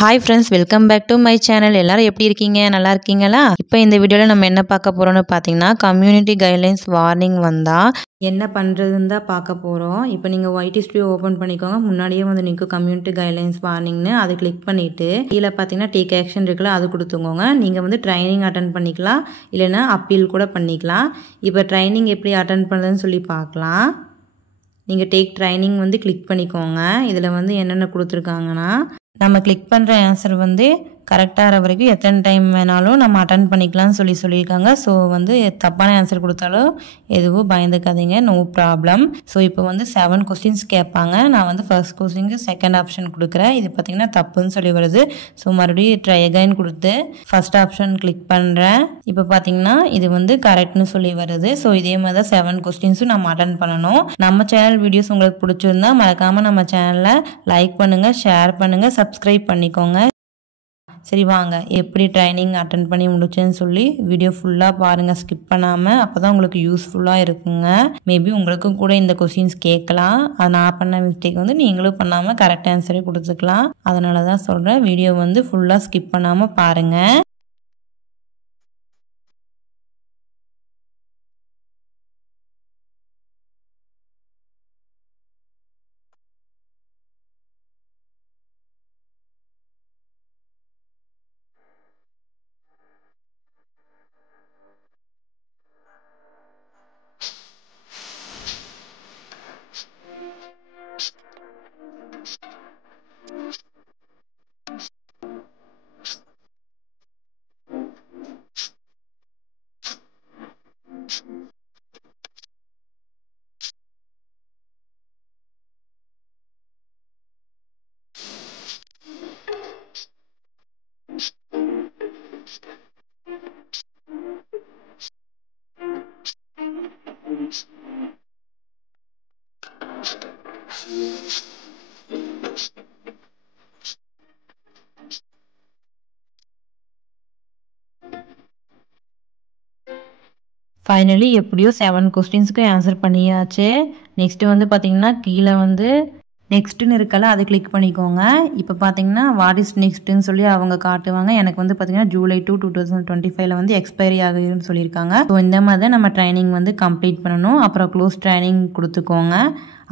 Hi friends, welcome back to my channel. எல்லாரும் எப்படி இருக்கீங்க? நல்லா இருக்கீங்களா? இப்போ இந்த வீடியோல நம்ம என்ன பார்க்க போறோம்னு பாத்தீங்கன்னா கம்யூனிட்டி கைட்லைன்ஸ் வார்னிங் வந்தா என்ன பண்றதுன்னு தான் பார்க்க போறோம். இப்போ நீங்க YT Studio ஓபன் பண்ணிக்கோங்க. முன்னாடியே வந்து நிக்கும் கம்யூனிட்டி கைட்லைன்ஸ் வார்னிங்னு அதை கிளிக் பண்ணிட்டு கீழ பாத்தீங்கன்னா டேக் ஆக்ஷன் இருக்குல அது கொடுத்துக்கோங்க. நீங்க வந்து ட்ரைனிங் அட்டெண்ட் பண்ணிக்கலாம் இல்லனா அப்பீல் கூட பண்ணிக்கலாம். இப்போ ட்ரைனிங் எப்படி அட்டெண்ட் பண்றதுன்னு சொல்லி பார்க்கலாம். நீங்க டேக் ட்ரைனிங் வந்து கிளிக் பண்ணிக்கோங்க. இதுல வந்து என்னென்ன கொடுத்திருக்காங்கன்னா நம்ம கிளிக் பண்ற ஆன்சர் வந்து கரெக்டா ஆற வரைக்கும் எத்தனை டைம் வேணாலும் நம்ம அட்டெண்ட் பண்ணிக்கலாம்னு சொல்லியிருக்காங்க. ஸோ வந்து தப்பான ஆன்சர் கொடுத்தாலும் எதுவும் பயந்துக்காதீங்க, நோ ப்ராப்ளம். ஸோ இப்போ வந்து 7 கொஸ்டின்ஸ் கேட்பாங்க. நான் வந்து ஃபர்ஸ்ட் கொஸ்டினுக்கு செகண்ட் ஆப்ஷன் கொடுக்குறேன். இது பார்த்தீங்கன்னா தப்புன்னு சொல்லி வருது. ஸோ மறுபடியும் ட்ரை அகைன் கொடுத்து ஃபர்ஸ்ட் ஆப்ஷன் கிளிக் பண்ணுறேன். இப்போ பார்த்தீங்கன்னா இது வந்து கரெக்ட்னு சொல்லி வருது. ஸோ இதே மாதிரி தான் 7 கொஸ்டின்ஸும் நம்ம அட்டெண்ட் பண்ணணும். நம்ம சேனல் வீடியோஸ் உங்களுக்கு பிடிச்சிருந்தா மறக்காம நம்ம சேனலை லைக் பண்ணுங்க, ஷேர் பண்ணுங்க, சப்ஸ்கிரைப் பண்ணிக்கோங்க. சரி வாங்க எப்படி ட்ரைனிங் அட்டெண்ட் பண்ணி முடிச்சேன்னு சொல்லி வீடியோ ஃபுல்லாக பாருங்கள், ஸ்கிப் பண்ணாமல். அப்போ தான் உங்களுக்கு யூஸ்ஃபுல்லாக இருக்குங்க. மேபி உங்களுக்கும் கூட இந்த கொஸ்டின்ஸ் கேட்கலாம். அது நான் பண்ண மிஸ்டேக் வந்து நீங்களும் பண்ணாமல் கரெக்ட் ஆன்சரே கொடுத்துக்கலாம். அதனால தான் சொல்கிறேன், வீடியோ வந்து ஃபுல்லாக ஸ்கிப் பண்ணாமல் பாருங்கள். ஃபைனலி எப்படியோ 7 கொஸ்டின்ஸ்க்கு ஆன்சர் பண்ணியாச்சு. நெக்ஸ்ட் வந்து பார்த்தீங்கன்னா கீழே வந்து நெக்ஸ்ட்டுன்னு இருக்கல அதை கிளிக் பண்ணிக்கோங்க. இப்போ பார்த்தீங்கன்னா வாட் இஸ் நெக்ஸ்ட்டுன்னு சொல்லி அவங்க காட்டுவாங்க. எனக்கு வந்து பார்த்தீங்கன்னா July 2, 2025 வந்து எக்ஸ்பைரி ஆகுதுன்னு சொல்லியிருக்காங்க. ஸோ இந்த மாதிரி தான் நம்ம ட்ரைனிங் வந்து கம்ப்ளீட் பண்ணணும். அப்புறம் க்ளோஸ் ட்ரைனிங் கொடுத்துக்கோங்க.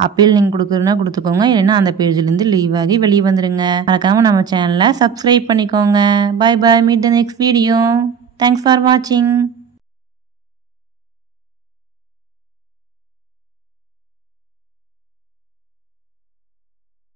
அப்பீல் லிங்க் கொடுக்குறதுனா கொடுத்துக்கோங்க, இல்லைன்னா அந்த பேஜ்லேருந்து லீவ் ஆகி வெளியே வந்துடுங்க. மறக்காம நம்ம சேனலை சப்ஸ்கிரைப் பண்ணிக்கோங்க. Bye bye, meet the next video. Thanks for வாட்சிங்.